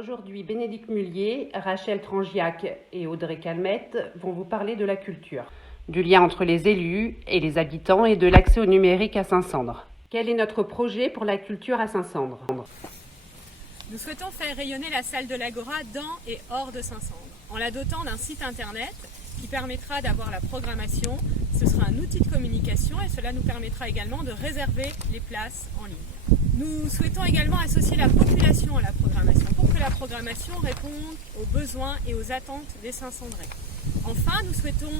Aujourd'hui, Bénédicte Mullier, Rachel Trangiac et Audrey Calmette vont vous parler de la culture, du lien entre les élus et les habitants et de l'accès au numérique à Saint-Sandre. Quel est notre projet pour la culture à Saint-Sandre ? Nous souhaitons faire rayonner la salle de l'Agora dans et hors de Saint-Sandre, en la dotant d'un site internet qui permettra d'avoir la programmation. Ce sera un outil de communication et cela nous permettra également de réserver les places en ligne. Nous souhaitons également associer la population à la programmation pour que la programmation réponde aux besoins et aux attentes des Saint-Sandrais. Enfin, nous souhaitons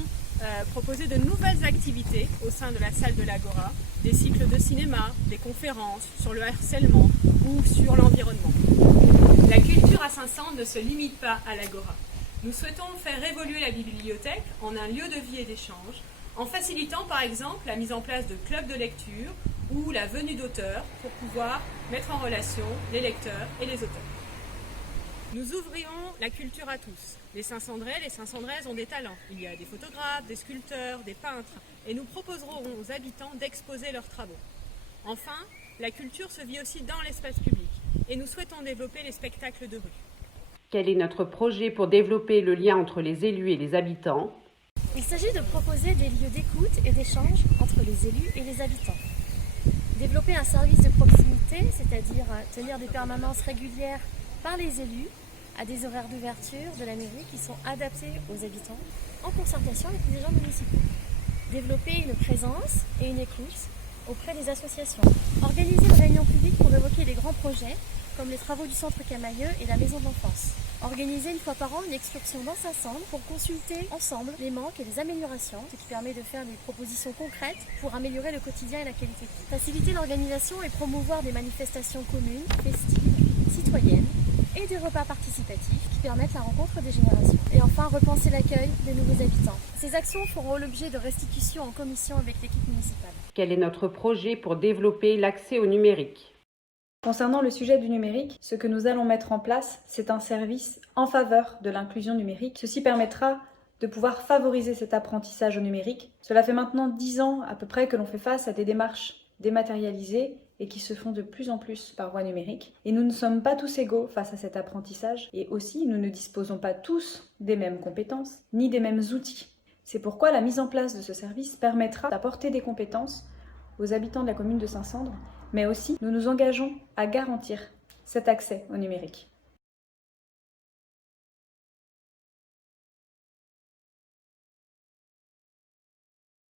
proposer de nouvelles activités au sein de la salle de l'Agora, des cycles de cinéma, des conférences sur le harcèlement ou sur l'environnement. La culture à Saint-Sandre ne se limite pas à l'Agora. Nous souhaitons faire évoluer la bibliothèque en un lieu de vie et d'échange, en facilitant par exemple la mise en place de clubs de lecture ou la venue d'auteurs pour pouvoir mettre en relation les lecteurs et les auteurs. Nous ouvrirons la culture à tous. Les Saint-Sandrais, les Saint-Sandraises ont des talents. Il y a des photographes, des sculpteurs, des peintres, et nous proposerons aux habitants d'exposer leurs travaux. Enfin, la culture se vit aussi dans l'espace public, et nous souhaitons développer les spectacles de rue. Quel est notre projet pour développer le lien entre les élus et les habitants ? Il s'agit de proposer des lieux d'écoute et d'échange entre les élus et les habitants. Développer un service de proximité, c'est-à-dire tenir des permanences régulières par les élus à des horaires d'ouverture de la mairie qui sont adaptés aux habitants en concertation avec les agents municipaux. Développer une présence et une écoute auprès des associations. Organiser une réunion publique pour évoquer les grands projets comme les travaux du centre Camailleux et la maison de l'enfance. Organiser une fois par an une excursion dans Saint-Sandre pour consulter ensemble les manques et les améliorations, ce qui permet de faire des propositions concrètes pour améliorer le quotidien et la qualité de vie. Faciliter l'organisation et promouvoir des manifestations communes, festives, citoyennes et des repas participatifs qui permettent la rencontre des générations. Et enfin, repenser l'accueil des nouveaux habitants. Ces actions feront l'objet de restitutions en commission avec l'équipe municipale. Quel est notre projet pour développer l'accès au numérique ? Concernant le sujet du numérique, ce que nous allons mettre en place, c'est un service en faveur de l'inclusion numérique. Ceci permettra de pouvoir favoriser cet apprentissage au numérique. Cela fait maintenant 10 ans à peu près que l'on fait face à des démarches dématérialisées et qui se font de plus en plus par voie numérique. Et nous ne sommes pas tous égaux face à cet apprentissage. Et aussi, nous ne disposons pas tous des mêmes compétences, ni des mêmes outils. C'est pourquoi la mise en place de ce service permettra d'apporter des compétences aux habitants de la commune de Saint-Sandre, mais aussi nous nous engageons à garantir cet accès au numérique.